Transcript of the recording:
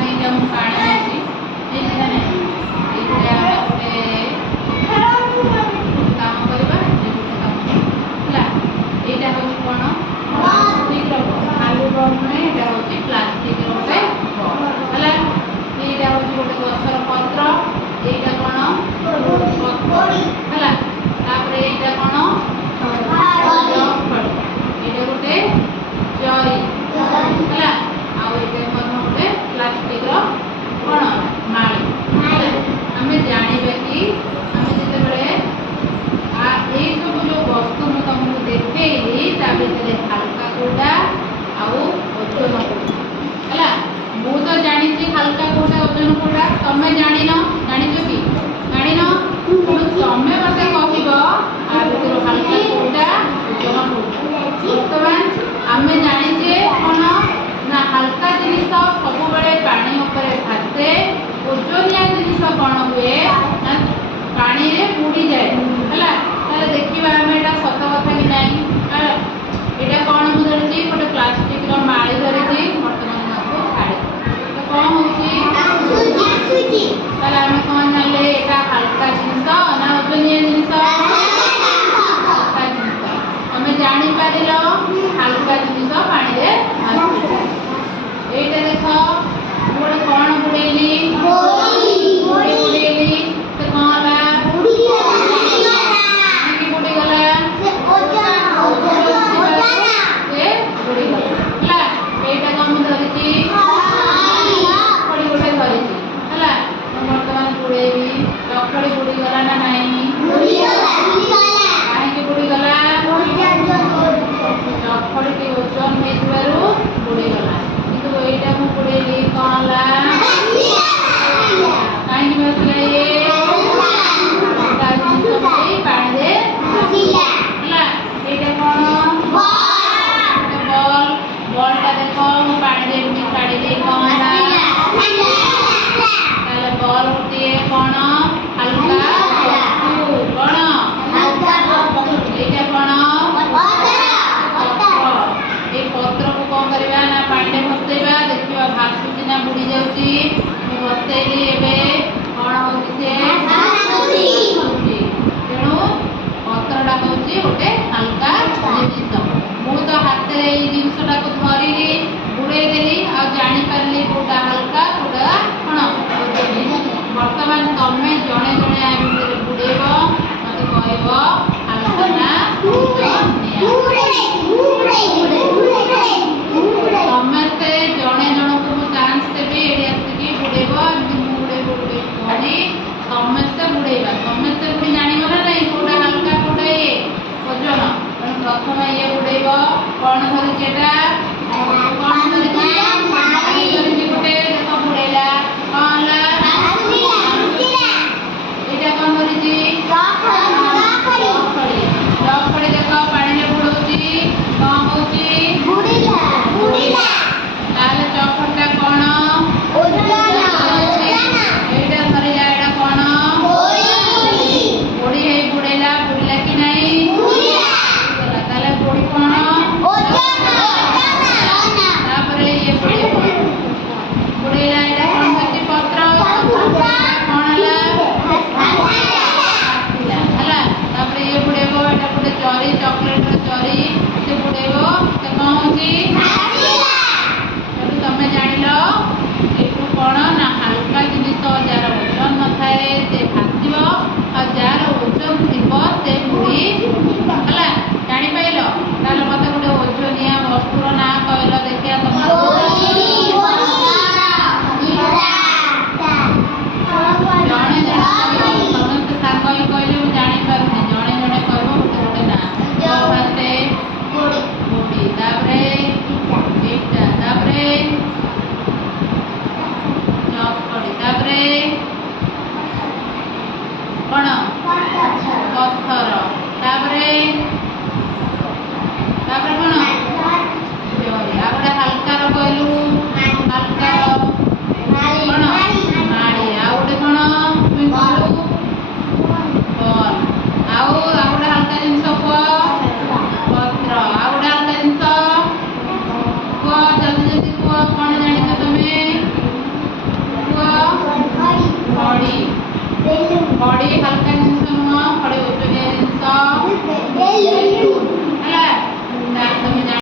पानी जब पानी होची ए जाने एटा गोटे काम करबा जे गोटे काम हला एटा होची कोन प्लास्टिक रो आलू बॉल में एटा होची प्लास्टिक रो गोटे बॉल हला एटा होची गोटे गछर पत्र एटा कोन पकोड़ी हला तापर एटा कोन एटा गोटे जरी हला आ एटा कोन गोटे प्लास्टिक रो कोन माली हमें जानिबे कि हमें जते बळे आ ए सब जो वस्तु मु तुमको देखेली ता भितरे हल्का कोडा आउ ओजन कोडा हला मु तो जानि छी हल्का कोडा ओजन कोडा तमे जानि न जानि छ कि जानि न तमे मते कहिबो आ भितर हल्का कोडा ओजन कोडा वर्तमान हमें जानि जे कोन ना हल्का जिनिस सब बळे पानी ऊपर भासे ओजनिया जिनिस कोन हुए ना पानी रे बुडी जाए हला ताले देखिबा हमें एटा सत कथा कि नाही हला एटा कोन मु धरछि गोटे प्लास्टिक रो माळी धरछि वर्तमान माको छाडी तो कोन होछि सुजी ताले हमें कोन नाले एटा हल्का जिनिस ना ओजनिया जिनिस हल्का जिनिस हमें जानि पारिलो हल्का जिनिस पानी रे भासुछि एटा देखो गोटे कोन बुडेली बुडेली तो कोन ला बुडी गला से ओजन से बुडी गला हला एटा कोन धरछि पड़ी गोटे धरछि हला वर्तमान बुडेली लकड़ी बुडी गला ना नाही बुडी गला काहे कि बुडी गला लकड़ी के ओजन हेतुवारु बुडी गला किंतु एटा मु बुडेली कोन ला ହାଲକା ଜିନିଷ ନୁହଁ, ବଡ଼ ଓଜନିଆ ଜିନିଷ।